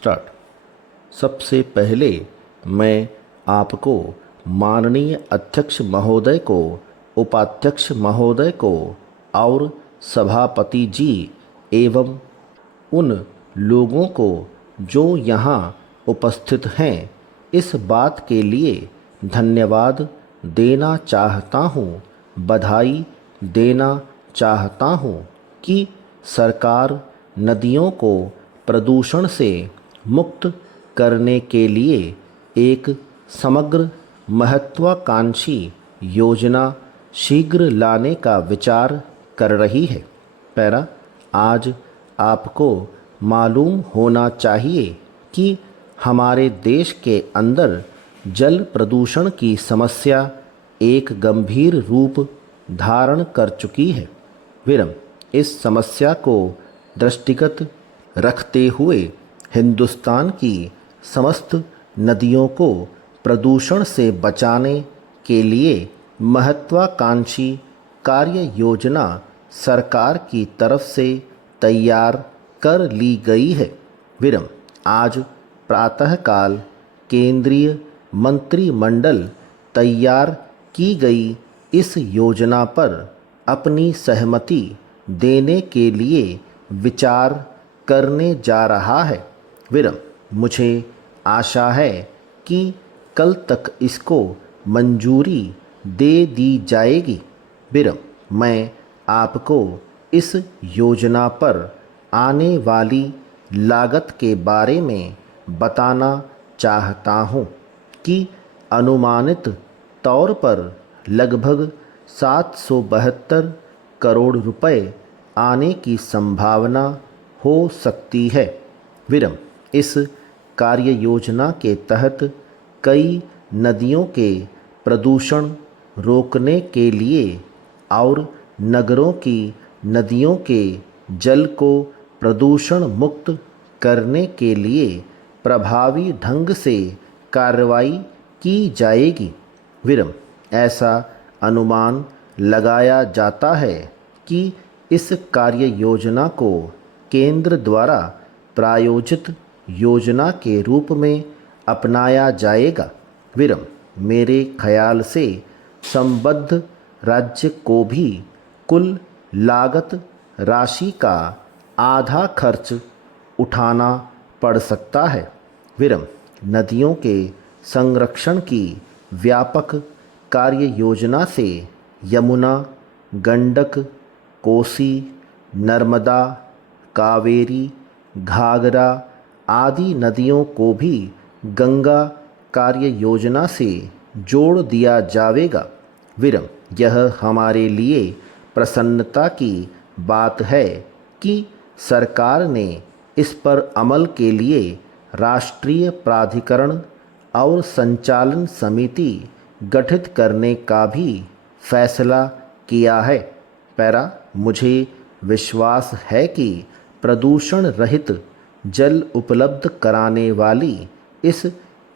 Start. सबसे पहले मैं आपको माननीय अध्यक्ष महोदय को, उपाध्यक्ष महोदय को और सभापति जी एवं उन लोगों को जो यहाँ उपस्थित हैं इस बात के लिए धन्यवाद देना चाहता हूँ, बधाई देना चाहता हूँ कि सरकार नदियों को प्रदूषण से मुक्त करने के लिए एक समग्र महत्वाकांक्षी योजना शीघ्र लाने का विचार कर रही है। पैरा, आज आपको मालूम होना चाहिए कि हमारे देश के अंदर जल प्रदूषण की समस्या एक गंभीर रूप धारण कर चुकी है। विरम, इस समस्या को दृष्टिगत रखते हुए हिंदुस्तान की समस्त नदियों को प्रदूषण से बचाने के लिए महत्वाकांक्षी कार्य योजना सरकार की तरफ से तैयार कर ली गई है। विरम, आज प्रातःकाल केंद्रीय मंत्रिमंडल तैयार की गई इस योजना पर अपनी सहमति देने के लिए विचार करने जा रहा है। विरम, मुझे आशा है कि कल तक इसको मंजूरी दे दी जाएगी। विरम, मैं आपको इस योजना पर आने वाली लागत के बारे में बताना चाहता हूँ कि अनुमानित तौर पर लगभग 772 करोड़ रुपए आने की संभावना हो सकती है। विरम, इस कार्य योजना के तहत कई नदियों के प्रदूषण रोकने के लिए और नगरों की नदियों के जल को प्रदूषण मुक्त करने के लिए प्रभावी ढंग से कार्रवाई की जाएगी। विरम, ऐसा अनुमान लगाया जाता है कि इस कार्य योजना को केंद्र द्वारा प्रायोजित योजना के रूप में अपनाया जाएगा। विरम, मेरे ख्याल से संबद्ध राज्य को भी कुल लागत राशि का आधा खर्च उठाना पड़ सकता है। विरम, नदियों के संरक्षण की व्यापक कार्य योजना से यमुना, गंडक, कोसी, नर्मदा, कावेरी, घाघरा आदि नदियों को भी गंगा कार्य योजना से जोड़ दिया जाएगा। विरम, यह हमारे लिए प्रसन्नता की बात है कि सरकार ने इस पर अमल के लिए राष्ट्रीय प्राधिकरण और संचालन समिति गठित करने का भी फैसला किया है। पैरा, मुझे विश्वास है कि प्रदूषण रहित जल उपलब्ध कराने वाली इस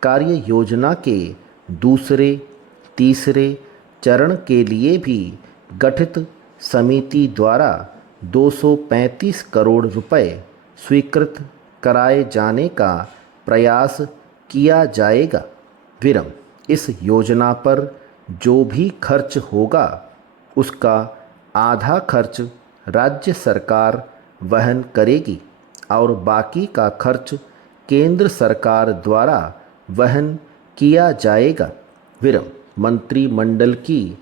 कार्य योजना के दूसरे, तीसरे चरण के लिए भी गठित समिति द्वारा 235 करोड़ रुपए स्वीकृत कराए जाने का प्रयास किया जाएगा। विरम, इस योजना पर जो भी खर्च होगा उसका आधा खर्च राज्य सरकार वहन करेगी और बाकी का खर्च केंद्र सरकार द्वारा वहन किया जाएगा। विरम, मंत्रिमंडल की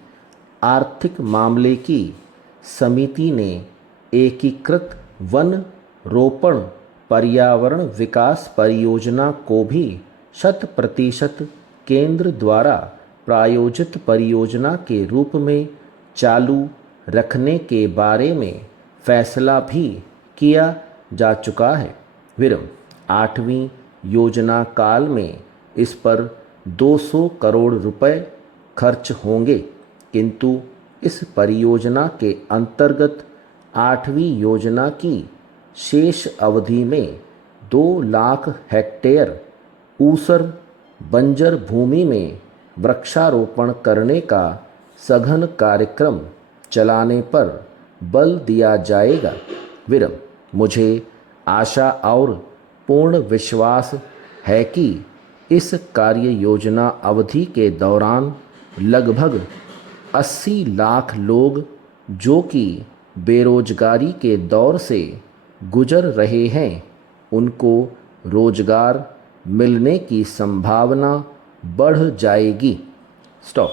आर्थिक मामले की समिति ने एकीकृत वन रोपण पर्यावरण विकास परियोजना को भी 100% केंद्र द्वारा प्रायोजित परियोजना के रूप में चालू रखने के बारे में फैसला भी किया जा चुका है। विरम, 8वीं योजना काल में इस पर 200 करोड़ रुपए खर्च होंगे, किंतु इस परियोजना के अंतर्गत 8वीं योजना की शेष अवधि में 2 लाख हेक्टेयर ऊसर बंजर भूमि में वृक्षारोपण करने का सघन कार्यक्रम चलाने पर बल दिया जाएगा। विरम, मुझे आशा और पूर्ण विश्वास है कि इस कार्य योजना अवधि के दौरान लगभग 80 लाख लोग जो कि बेरोजगारी के दौर से गुजर रहे हैं, उनको रोजगार मिलने की संभावना बढ़ जाएगी। स्टॉप।